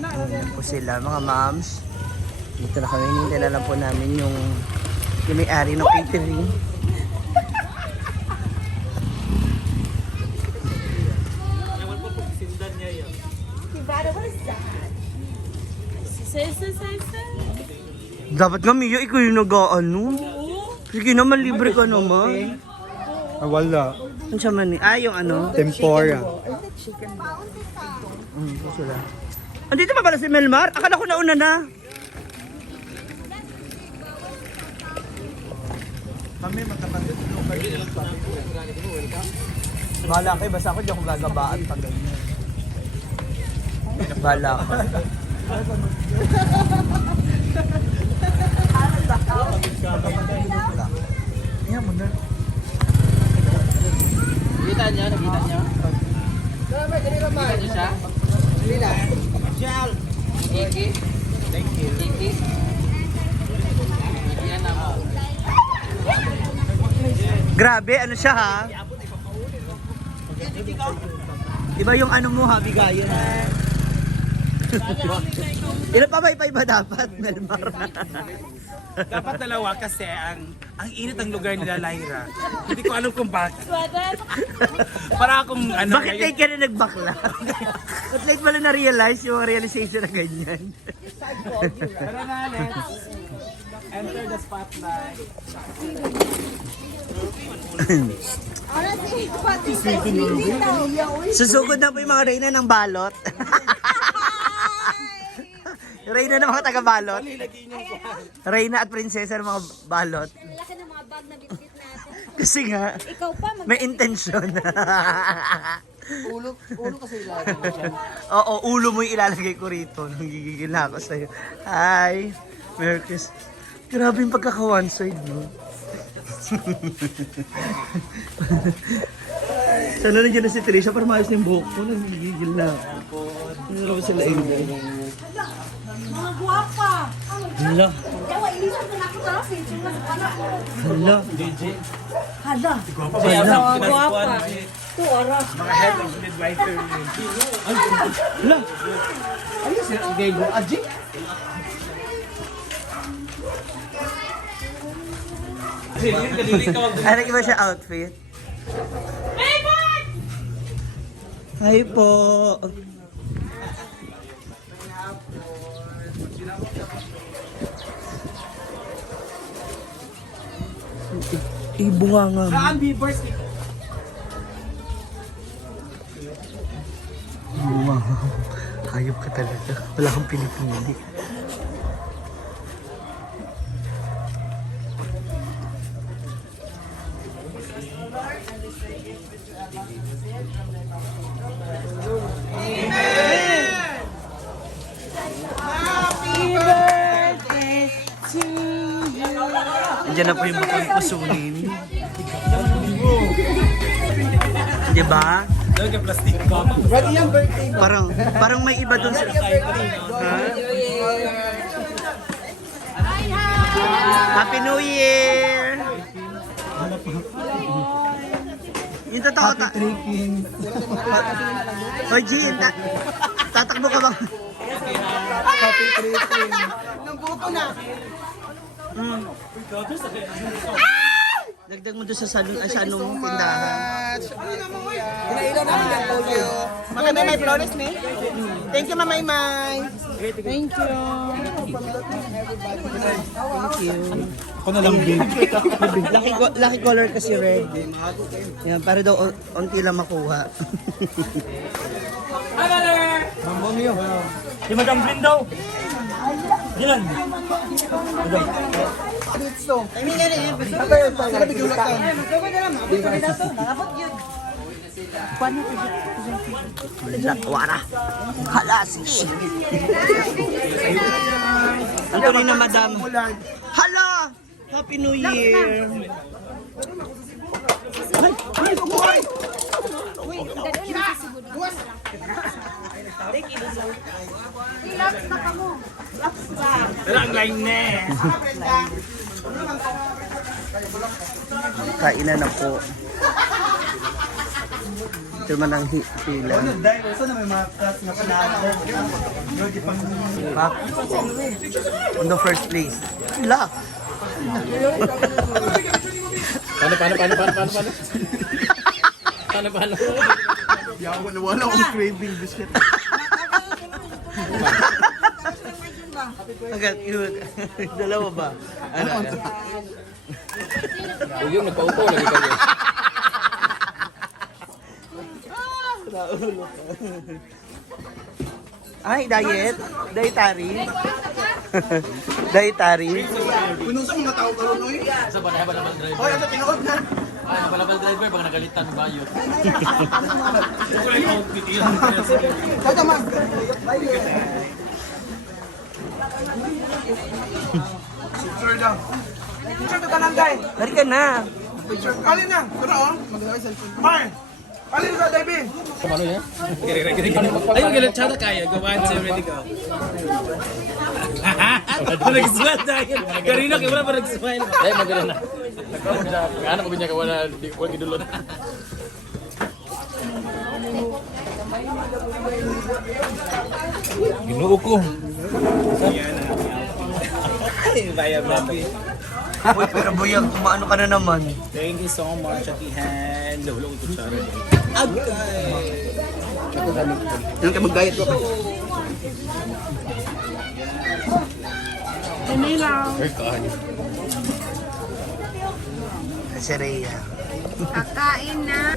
Ayan po sila, mga moms. Dito na kami, hinintay na lang po namin yung may-ari ng catering. Dapat nga, Mia, ikaw yung nag-ano. Sige naman, libre ka naman. Wala. Ano siya man eh? Ah, yung ano? Tempura. Sila. Andito pa pala si Melmar? Akala ko nauna na. Kami magkapatid. Bahala kayo, basta ako di ako gagabaan pag ganyan. Bahala ka. Yan mo na. Nakita niya? Nakita niya? Nakita niya siya? Sila? Shell! Iki? Thank you. Iki? Yan ako. Grabe, ano siya ha? Iba yung ano mo ha, bigayan. Ilan pa ba iba dapat, Melmar? Dapat dalawa kasi ang init ang lugar nila, Lyra. Hindi ko alam kung bakit. Para akong ano. Bakit late ka na nagbakla? Ba't late mo lang na-realize yung realization na ganyan? Tara na, let's enter the spotlight. Susugod na po yung mga reyna ng balot. Reyna ng mga taga-balot. Reyna at prinsesa ng mga balot. Laki ng mga bag na bitbit natin. Kasi nga, Ikaw pa, may intention. Ulo kasi ilalagay mo dyan. Oo, ulo mo yung ilalagay ko rito. Nanggigigil na ako sa'yo. Hi! Merry Christmas. Grabe yung pagkaka-one side, no? Sana nandiyan na si Trisha para maayos na yung buhok ko. Nanggigigil na ako. Ano ba sila ingay? mga guwapa. Hala. Ewa, ilisan mo na ako sa picture na sa pala. Hala. Hala. Hala. Mga guwapa. 2 oras. Mga head of midwifery. Hala. Ano sila? Igay mo, Ajik? Ano ba siya outfit? Hi po. Bunga nga. Saan beavers? Bunga. Hayop ka talaga. Wala kang pinipili. Andiyan na po yung bukong pusunin. Di ba? Lagyan plastic cup. Ready yung birthday mo. Parang may iba doon sa... Ha? Happy New Year! Yung totoo Happy tricking. Hoy, Jean, tatakbo ka ba? Happy tricking. Nangbuto na. Dagdag mo doon sa anong tindahan. Pinailaw namin yung polio. Maganda may flores ni. Thank you, Mamay May. Thank you. Thank you. Ako na lang, babe. Lucky color kasi red. Yan, para daw onti lang makuha. Mamamio. Si Madam Blin daw. Dilan. Dito. Ay, hindi na rin. Sila bigyan lang. Wara. Halasi. Ang tuloy na madam. Hala! Happy New Year! Ay! Ay! Ay! Relax na ka mo. Relax ka. Pero ang line na eh. Kainan na po. Ito man ang hila. Back on the first place. Hila. Paano? Wala akong craving biscuit. Agad, dalawa ba? Ano? Yung nagpaupo lagi kayo. Ay, diet? Dietary? Dietary? Punong sa mga tao karon oy. Sa balabal driver. Hoy, ano tinuod na? Ay, balabal driver bang nagalitan mo bayo. Kada man. Picture daw. Picture ka lang guys. Dari ka na. Picture. Alin na. Pero oh. Mar. Alin sa David. Ano yan? Ay, galit chata kaya. Gawan sa ready go. Nag-smile dahil. Karina, kaya wala pa nag-smile. Ay, magaling na. Ano ko binya ka wala di ko gidulot. Ginoo ko. Ay, bayab natin. Uy, pero buyag, kumaano ka na naman. Thank you so much, Atihan. Lolo ko kutsara. Ano ka mag-diet ko? Si Rhea. Kakain na.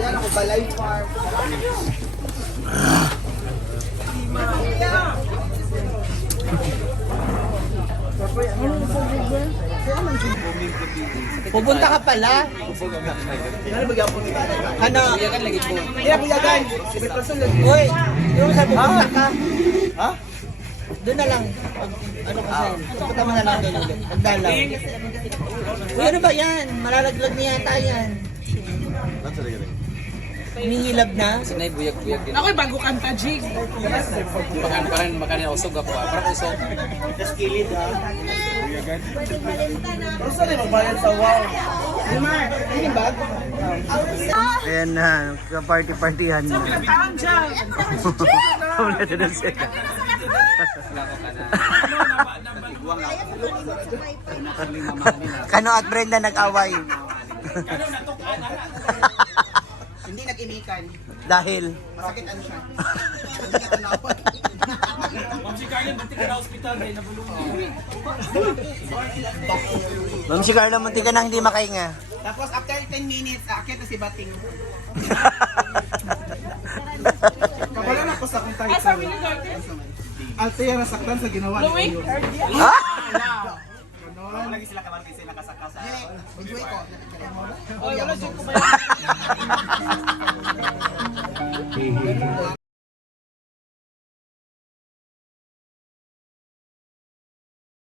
Yan ako balay farm. Pupunta ka pala? Ano? Buyagan lagi po. Kaya buyagan. May person lagi. Uy, yung sa pupunta ka? Ha? Doon na lang. Ano kasi? Pupunta mo na lang doon ulit. Magdalaw. Uy, ano ba yan? Malalaglag niya yata yan. Hinihilab na? Sinay buyag-buyag din. Ako'y bago kanta, Jig. Makanin usog ako. Parang usog. Pero saan yung magbayad sa wow? Limar, ano yung bag? Ayan na, ka-party-partihan na. Parang dyan. Kompleto na sila. Kano at Brenda nag-away? Hindi nag-imikan. Dahil? Masakit ano siya. Ma'am si Carlin, buti ka na hospital. May nabulungan. Ma'am si Carla, munti ka nang hindi makahinga. Tapos after 10 minutes, akit na si Bating. Kapala na po sa kong tayo sa Altea nasaktan sa ginawa ni Uyo. Lagi sila kamarti sila kasakasa. Enjoy ko. Oh, wala siya